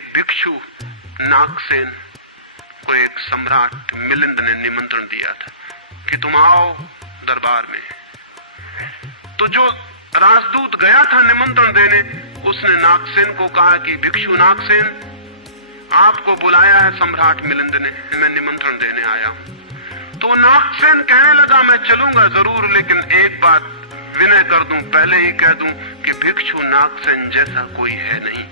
एक भिक्षु नागसेन को एक सम्राट मिलिंद ने निमंत्रण दिया था कि तुम आओ दरबार में। तो जो राजदूत गया था निमंत्रण देने, उसने नागसेन को कहा कि भिक्षु नागसेन, आपको बुलाया है सम्राट मिलिंद ने, मैं निमंत्रण देने आया हूं। तो नागसेन कहने लगा मैं चलूंगा जरूर, लेकिन एक बात विनय कर दूं, पहले ही कह दूं कि भिक्षु नागसेन जैसा कोई है नहीं।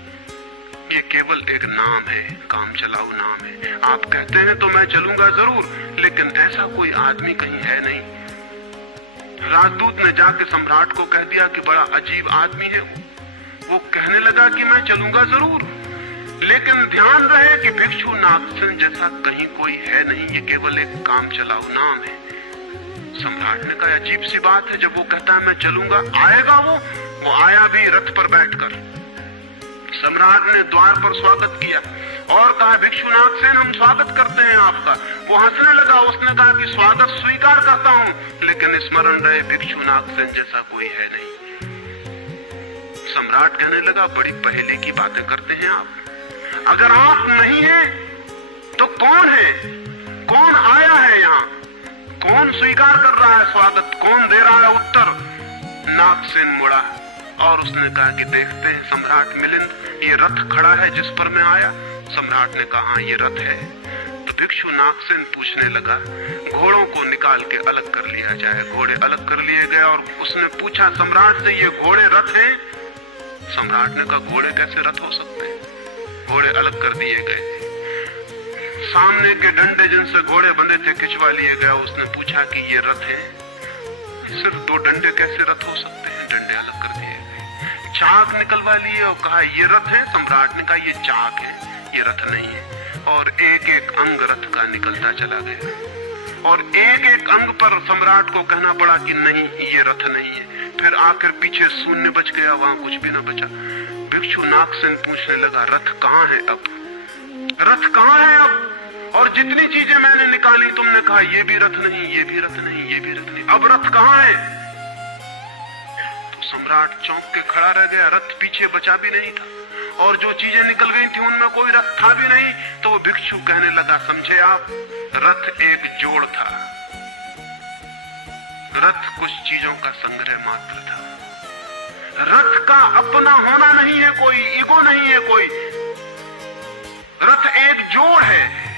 ये केवल एक नाम है, काम चलाऊ नाम है। आप कहते हैं तो मैं चलूंगा जरूर, लेकिन ऐसा कोई आदमी कहीं है नहीं। राजदूत ने जाके सम्राट को कह दिया कि बड़ा अजीब आदमी है वो कहने लगा कि मैं चलूंगा जरूर, लेकिन ध्यान रहे कि भिक्षु नागसेन जैसा कहीं कोई है नहीं, ये केवल एक काम चलाऊ नाम है। सम्राट ने कहा अजीब सी बात है, जब वो कहता है मैं चलूंगा, आएगा वो आया भी रथ पर बैठकर। सम्राट ने द्वार पर स्वागत किया और कहा भिक्षु नागसेन हम स्वागत करते हैं आपका। वो हंसने लगा, उसने कहा कि स्वागत स्वीकार करता हूं, लेकिन स्मरण रहे भिक्षु नागसेन जैसा कोई है नहीं। सम्राट कहने लगा बड़ी पहले की बातें करते हैं आप, अगर आप नहीं हैं तो कौन है, कौन आया है यहाँ, कौन स्वीकार कर रहा है स्वागत, कौन दे रहा है उत्तर। नागसेन मुड़ा और उसने कहा कि देखते हैं सम्राट मिलिंद, ये रथ खड़ा है जिस पर मैं आया। सम्राट ने कहा ये रथ है। तो भिक्षु नागसेन पूछने लगा घोड़ों को निकाल के अलग कर लिया जाए। घोड़े अलग कर लिए गए और उसने पूछा सम्राट से ये घोड़े रथ हैं? सम्राट ने कहा घोड़े कैसे रथ हो सकते हैं। घोड़े अलग कर दिए गए। सामने के डंडे जिनसे घोड़े बंधे थे खिंचवा लिए गए। उसने पूछा कि ये रथ है? सिर्फ दो डंडे कैसे रथ हो सकते हैं? डंडे अलग कर दिए गए। चाक निकलवा लिए और कहा ये रथ है। सम्राट ने कहा ये चाक है, ये रथ नहीं है। और एक एक अंग रथ का निकलता चला गया और एक एक अंग पर सम्राट को कहना पड़ा कि नहीं ये रथ नहीं है। फिर आकर पीछे शून्य बच गया, वहां कुछ भी न बचा। भिक्षु नागसेन पूछने लगा रथ कहाँ है अब, रथ कहाँ है अब? और जितनी चीजें मैंने निकाली तुमने कहा ये भी रथ नहीं, ये भी रथ नहीं, ये भी रथ नहीं, अब रथ कहाँ है? तो सम्राट चौंक के खड़ा रह गया। रथ पीछे बचा भी नहीं था और जो चीजें निकल गई थी उनमें कोई रथ था भी नहीं। तो वो भिक्षु कहने लगा समझे आप, रथ एक जोड़ था, रथ कुछ चीजों का संग्रह मात्र था। रथ का अपना होना नहीं है कोई, ईगो नहीं है कोई, रथ एक जोड़ है।